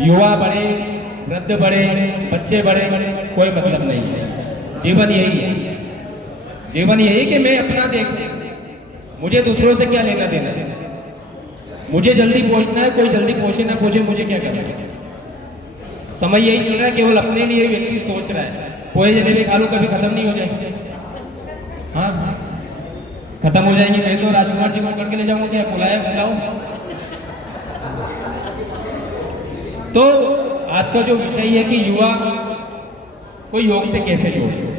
युवा बढ़े, वृद्ध बढ़े, बच्चे बढ़े, कोई मतलब नहीं है। जीवन यही है, जीवन यही कि मैं अपना देखूं, मुझे दूसरों से क्या लेना देना। मुझे जल्दी पहुंचना है, कोई जल्दी पहुंचे ना पहुंचे, मुझे क्या करना है। समय यही चल रहा है, केवल अपने लिए व्यक्ति सोच रहा है पोहे जलेबी खा लूं कभी खत्म नहीं हो जाएंगे। हाँ हाँ खत्म हो जाएंगे। मैं तो राजकुमार जी को करके ले जाऊंगा, क्या बुलाया बुलाओ। तो आज का जो विषय है कि युवा को योग से कैसे जोड़े।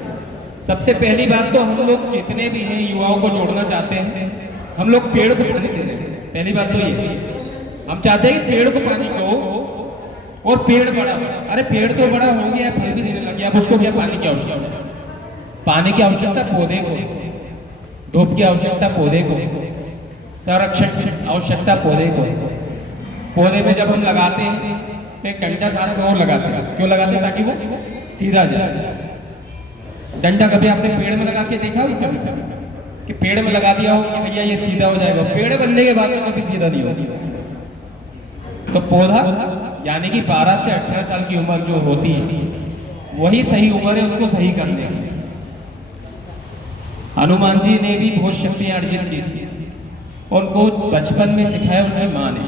सबसे पहली बात तो हम लोग जितने भी हैं युवाओं को जोड़ना चाहते हैं, हम लोग पेड़ को पानी दे रहे हैं। पहली बात तो ये हम चाहते हैं कि पेड़ को पानी दो और पेड़ बड़ा। अरे पेड़ तो बड़ा हो गया, फल भी देने लग गया, अब उसको क्या पानी की आवश्यकता। पानी की आवश्यकता पौधे को, धूप की आवश्यकता पौधे को, संरक्षण आवश्यकता पौधे को। पौधे में जब हम लगाते हैं तो एक डंडा साथ में और लगाते हैं। क्यों लगाते हैं? ताकि वो सीधा जाए। डंडा कभी आपने पेड़ में लगा के देखा हो कभी कि पेड़ में लगा दिया हो कि भैया ये सीधा हो जाएगा? पेड़ बनने के बाद में कभी सीधा नहीं होगा। तो पौधा यानी कि 12 से 18 साल की उम्र जो होती है वही सही उम्र है उसको सही करने की। हनुमान जी ने भी बहुत शक्तियां अर्जित की थी, उनको बचपन में सिखाया उनकी माँ ने,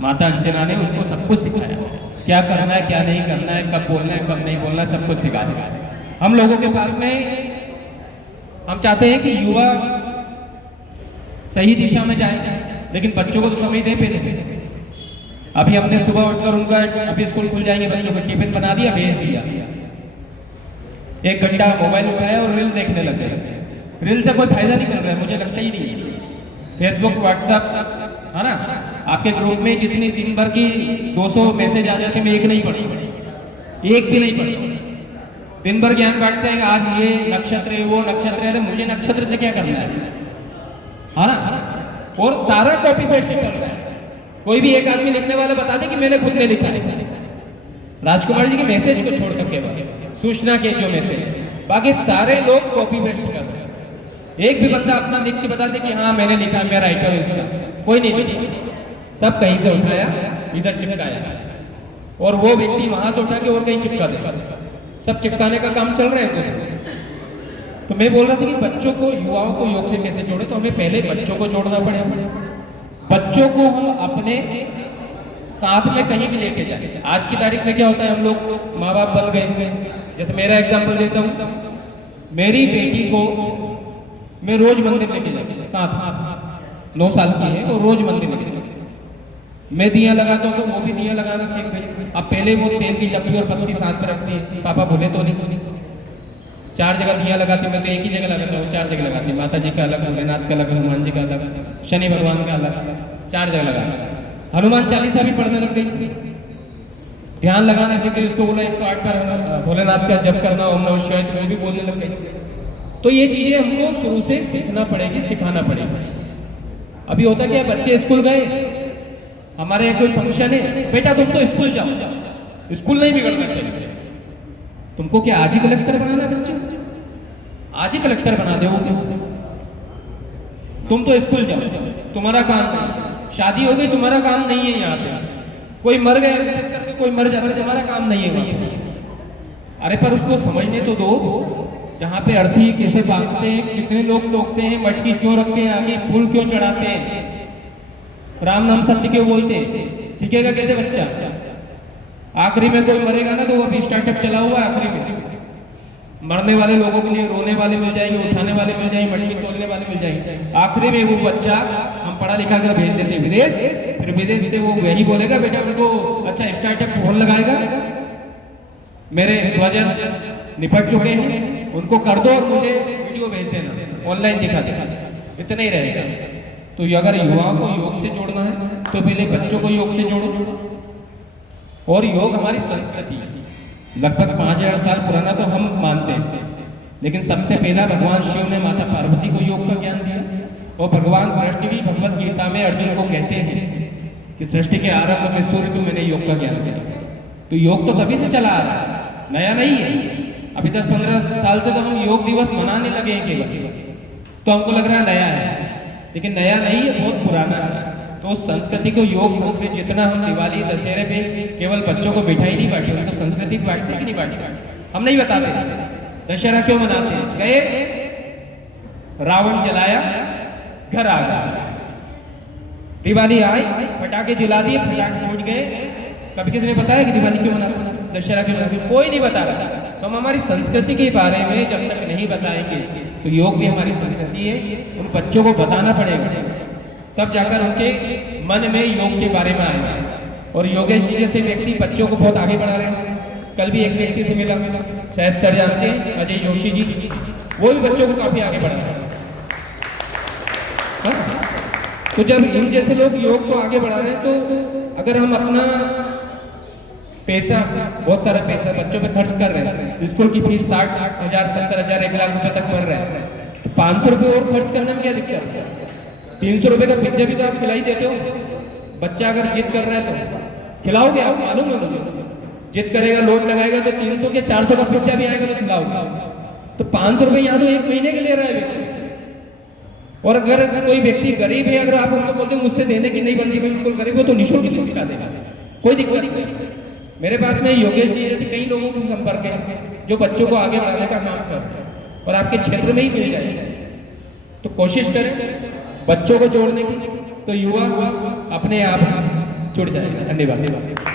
माता अंजना ने उनको सब कुछ सिखाया, क्या करना है क्या नहीं करना है, कब बोलना है कब नहीं बोलना है, सब कुछ सिखाया। हम लोगों के पास में हम चाहते हैं कि युवा सही दिशा में जाए, लेकिन बच्चों को तो समझ दे पहले। अभी हमने सुबह उठकर उनका, अभी स्कूल खुल जाएंगे बच्चों को टिफिन बना दिया, भेज दिया, 1 घंटा मोबाइल उठाया और रील देखने लग गए। रील से कोई फायदा नहीं कर रहा है, मुझे लगता ही नहीं। फेसबुक व्हाट्सएप है ना, आपके ग्रुप में जितनी दिन भर की 200 मैसेज आ जाते हैं, मैं एक नहीं पढ़ी, एक भी नहीं पढ़ी। दिन भर ज्ञान बांटते हैं, आज ये नक्षत्र है वो नक्षत्र है, मुझे नक्षत्र से क्या करना है ना। और सारा कॉपी पेस्ट चल रहा है। कोई भी एक आदमी लिखने वाला बता दे कि मैंने खुद ने लिखा। राजकुमार जी के मैसेज को छोड़ करके सूचना के जो मैसेज, बाकी सारे लोग कॉपी पेस्ट कर रहे हैं। एक भी बंदा अपना लिख के बता दे कि हाँ मैंने लिखा, मैं राइटर हूं इसका, कोई नहीं। सब कहीं से उठाया इधर चिपकाया, और वो व्यक्ति वहां से उठा के और कहीं चिपका दे। सब चिपकाने का काम चल रहा है। तो मैं बोल रहा था कि बच्चों को, युवाओं को योग से कैसे जोड़े, तो हमें पहले बच्चों को जोड़ना पड़ेगा। बच्चों को हम अपने साथ में कहीं भी लेके जाए। आज की तारीख में क्या होता है, हम लोग माँ बाप बन गए। जैसे मेरा एग्जाम्पल देता हूँ, मेरी बेटी को मैं रोज मंदिर लेके जाता, साथ 9 साल की है, वो रोज मंदिर लेके जाता। मैं दिया लगाता हूँ तो वो भी दिया लगाना सीख गई। अब पहले वो तेल की डब्बी और पत्ती साथ रखती है, पापा बोले तो नहीं। 4 जगह दिया लगाती, मैं तो एक ही जगह लगाता हूँ, 4 जगह लगाती। माता जी का अलग, भोलेनाथ का अलग, हनुमान जी का अलग, शनि भगवान का अलग, 4 जगह लगा। हनुमान चालीसा भी पढ़ने लग गई, ध्यान लगाने से कि उसको बोला 108 बार भोलेनाथ का जप करना, ओम नमः शिवाय, वो भी बोलने लग गई। तो ये चीजें हमको शुरू से सीखना पड़ेगी, सिखाना पड़ेगा। अभी होता क्या, बच्चे स्कूल गए, हमारे यहाँ कोई फंक्शन है, बेटा तुम तो स्कूल जाओ, स्कूल नहीं बिगड़ना चाहिए। तुमको क्या आज ही कलेक्टर बनाना है बच्चे? आज ही कलेक्टर बना दोगे? तुम तो स्कूल जाओ, तुम्हारा काम नहीं। शादी हो गई, तुम्हारा काम नहीं है। यहाँ पे कोई मर गया, विशेष करके कोई मर जाता है, तुम्हारा काम नहीं है। अरे पर उसको समझने तो दो, जहाँ पे अर्थी कैसे बांधते हैं, कितने लोग टोकते हैं, मटकी क्यों रखते हैं आगे, फूल क्यों चढ़ाते हैं, राम नाम सत्य क्यों बोलते हैं, सीखेगा कैसे बच्चा? आखिरी में कोई मरेगा ना तो वो अभी स्टार्टअप चला हुआ है, आखिरी में मरने वाले लोगों के लिए रोने वाले मिल जाएंगे, उठाने वाले मिल जाएंगे, मटकी तोड़ने वाले मिल जाएंगे। आखिरी में वो बच्चा हम पढ़ा लिखा कर भेज देते हैं विदेश, फिर विदेश से वो वही बोलेगा बेटा उनको अच्छा स्टार्टअप फोन लगाएगा, मेरे स्वजन निपट चुके हैं उनको कर दो और मुझे वीडियो भेज देना, ऑनलाइन दिखा देना, इतना ही रहेगा। तो अगर युवाओं को योग से जोड़ना है तो पहले बच्चों को योग से जोड़ो। और योग हमारी संस्कृति लगभग 5000 साल पुराना तो हम मानते हैं, लेकिन सबसे पहला भगवान शिव ने माता पार्वती को योग का ज्ञान दिया। और भगवान कृष्ण भी भगवत गीता में अर्जुन को कहते हैं कि सृष्टि के आरंभ में सूर्य को मैंने योग का ज्ञान दिया। तो योग तो तभी से चला आ रहा है, नया नहीं है। अभी 10-15 साल से तो हम योग दिवस मनाने लगे हैं केवल, तो हमको लग रहा है नया है, लेकिन नया नहीं है, बहुत पुराना है। तो उस संस्कृति को, योग संस्कृति, जितना हम दिवाली दशहरे पे केवल बच्चों को मिठाई नहीं बांटते, उनको संस्कृति बांटते कि नहीं बांटते? हम नहीं बताते। दशहरा क्यों मनाते हैं? गए, रावण जलाया, घर आ गया। दिवाली आई, पटाखे जला दिए, पटाखे फूट गए। कभी किसी ने बताया कि दिवाली क्यों मनाते हैं, दशहरा क्यों मनाते हैं? कोई नहीं बता रहा। तो हम हमारी संस्कृति के बारे में जब तक नहीं बताएंगे, तो योग भी हमारी संस्कृति है, उन बच्चों को बताना पड़ेगा, तब जाकर उनके मन में योग के बारे में आएगा। और योगेश जी जैसे व्यक्ति बच्चों को बहुत आगे बढ़ा रहे हैं। कल भी एक व्यक्ति से मिला, शायद सर जानते हैं, अजय जोशी जी, वो भी बच्चों को काफी आगे बढ़ा रहे हैं। तो जब इन जैसे लोग योग को आगे बढ़ा रहे हैं, तो अगर हम अपना पैसा, बहुत सारा पैसा बच्चों पे खर्च कर रहे हैं, स्कूल की फीस 60,000, 70,000, 1 लाख रुपए तक बढ़ रहा है, तो 500 रुपये और खर्च करने में क्या दिक्कत है? 300 रुपये का पिज्जा भी तो आप खिला ही देते हो। बच्चा अगर जिद कर रहा है तो खिलाओगे आप, मालूम है मुझे। जिद करेगा, लोट लगाएगा, तो 300 के 400 का पिज्जा भी आएगा तो खिलाओगे। तो 500 रुपये यहाँ तो 1 महीने के ले रहा है व्यक्ति। और अगर कोई व्यक्ति गरीब है, अगर आप उनको बोलते मुझसे देने की नहीं बनती, मैं बिल्कुल गरीब हो, तो निःशुल्क से सिखा देगा, कोई दिक्कत नहीं। मेरे पास में योगेश जी जैसे कई लोगों के संपर्क है जो बच्चों को आगे बढ़ाने का काम कर रहे हैं, और आपके क्षेत्र में ही मिल जाएगा। तो कोशिश करें बच्चों को जोड़ने की, तो युवा अपने आप जुड़ जाएगा। धन्यवाद।